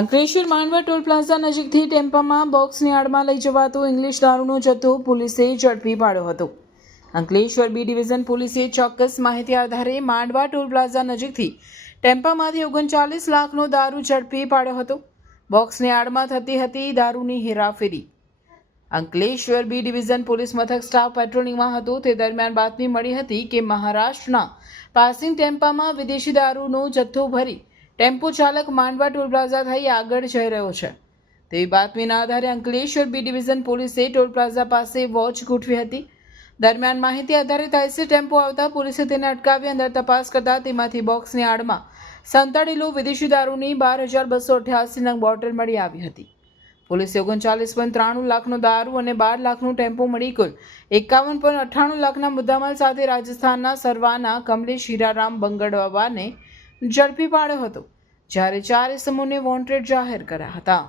અંકલેશ્વર માંડવા toll plaza નજીકથી ટેમ્પામાં બોક્સની આડમાં લઈ જવાતો ઇંગ્લિશ દારૂનો જથ્થો પોલીસે ઝડપી પાડ્યો હતો. અંકલેશ્વર બી ડિવિઝન પોલીસે ચોક્કસ માહિતી આધારે માંડવા ટોલ પ્લાઝા નજીકથી ટેમ્પામાંથી 39 લાખનો દારૂ ઝડપી પાડ્યો હતો. બોક્સની આડમાં થતી હતી દારૂની હેરાફેરી. અંકલેશ્વર બી ડિવિઝન પોલીસ મથક સ્ટાફ પેટ્રોલિંગમાં હતો તે દરમિયાન બાતમી મળી હતી કે મહારાષ્ટ્રના પાસિંગ ટેમ્પામાં વિદેશી દારૂનો જથ્થો ભરી ટેમ્પો ચાલક માંડવા ટોલ પ્લાઝા થઈ આગળ જઈ રહ્યો છે. તેવી બાતમીના આધારે અંકલેશ્વર બી ડિવિઝન પોલીસે ટોલ પ્લાઝા પાસે વોચ ગોઠવી હતી. દરમિયાન માહિતી આધારિત આઈસી ટેમ્પો આવતા પોલીસે તેને અટકાવી અંદર તપાસ કરતા તેમાંથી બોક્સની આડમાં સંતાડેલો વિદેશી દારૂની 12,288 નંગ બોટલ મળી આવી હતી. પોલીસે 39.93 લાખનો દારૂ અને 12 લાખનો ટેમ્પો મળી કુલ 51.98 લાખના મુદ્દામાલ સાથે રાજસ્થાનના સરવાના કમલેશ હીરારામ બંગડવાને ઝડપી પાડ્યો હતો, જ્યારે 4 ઇસમોને વોન્ટેડ જાહેર કર્યા હતા.